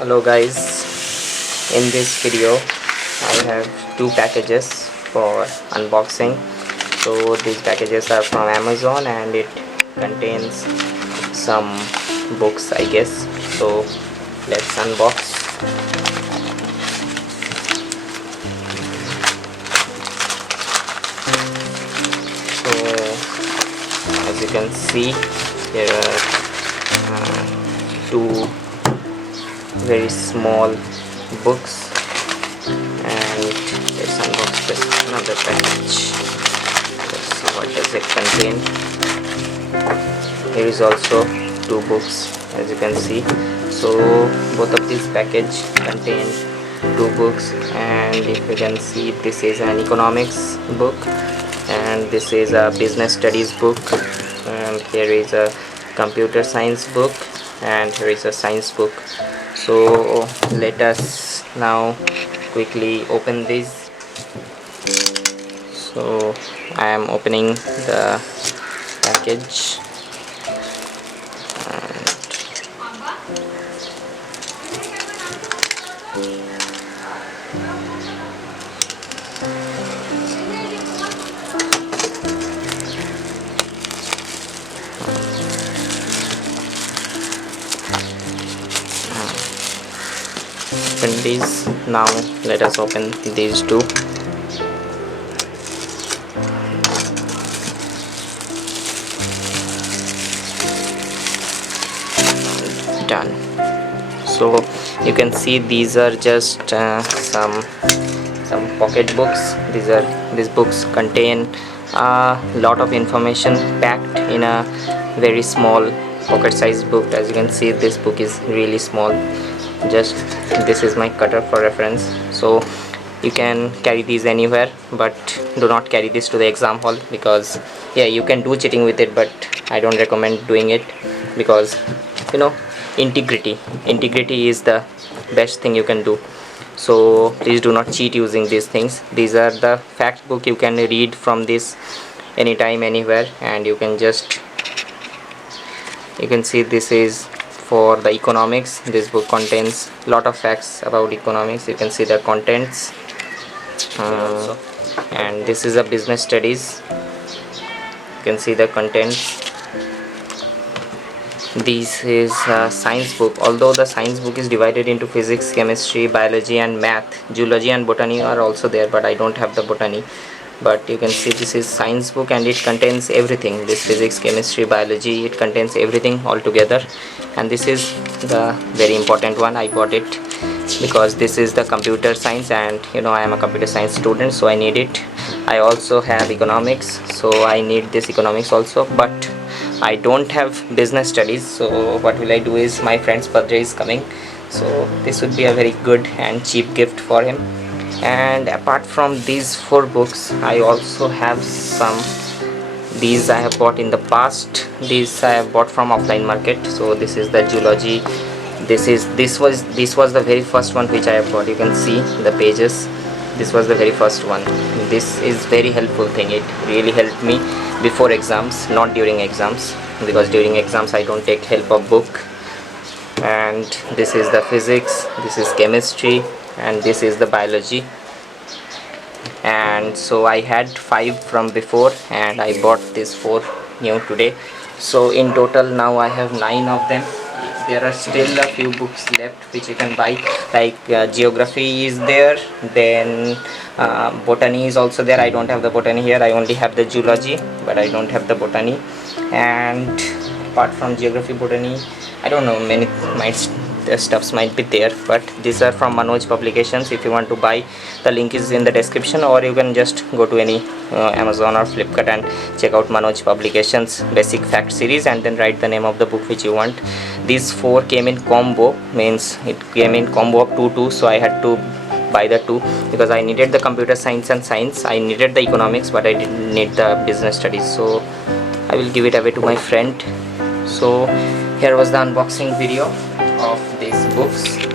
Hello guys, in this video I have two packages for unboxing. So these packages are from Amazon and it contains some books, I guess. So let's unbox. So as you can see, there are two very small books, and let's unbox this another package. Let's see what does it contain. Here is also two books, as you can see. So both of these package contain two books, and if you can see, this is an economics book and this is a business studies book, and here is a computer science book, and here is a science book. So let us now quickly open this. So I am opening the package, open these. Now let us open these two. Done. So you can see these are just some pocket books. These books contain a lot of information packed in a very small pocket size book. As you can see, this book is really small. Just this is my cutter for reference, so you can carry these anywhere, but do not carry this to the exam hall, because yeah, you can do cheating with it, but I don't recommend doing it, because integrity is the best thing you can do. So please do not cheat using these things. These are the fact book. You can read from this anytime, anywhere, and you can see this is for the economics. This book contains a lot of facts about economics. You can see the contents, and this is a business studies. You can see the contents. This is a science book. Although the science book is divided into physics, chemistry, biology and math, zoology and botany are also there, but I don't have the botany. But you can see this is science book and it contains everything. This physics, chemistry, biology, it contains everything all together. And this is the very important one. I bought it because this is the computer science, and I am a computer science student, so I need it. I also have economics, so I need this economics also, but I don't have business studies. So what will I do is, my friend's birthday is coming, so this would be a very good and cheap gift for him. And apart from these four books, I also have these I have bought in the past. These I have bought from offline market. So this is the zoology. This was the very first one which I have bought. You can see the pages. This was the very first one. This is very helpful thing. It really helped me before exams, not during exams, because during exams I don't take help of book. And this is the physics, this is chemistry, and this is the biology. And so I had 5 from before, and I bought this 4 new today. So in total now I have 9 of them. There are still a few books left which you can buy, like geography is there, then botany is also there. I don't have the botany here. I only have the zoology, but I don't have the botany. And apart from geography, botany, I don't know, many stuffs might be there, but these are from Manoj Publications. If you want to buy, the link is in the description, or you can just go to any Amazon or Flipkart and check out Manoj Publications basic fact series, and then write the name of the book which you want. These 4 came in combo, means it came in combo of 2, so I had to buy the 2 because I needed the computer science and science. I needed the economics, but I didn't need the business studies, so I will give it away to my friend. So here was the unboxing video of these books.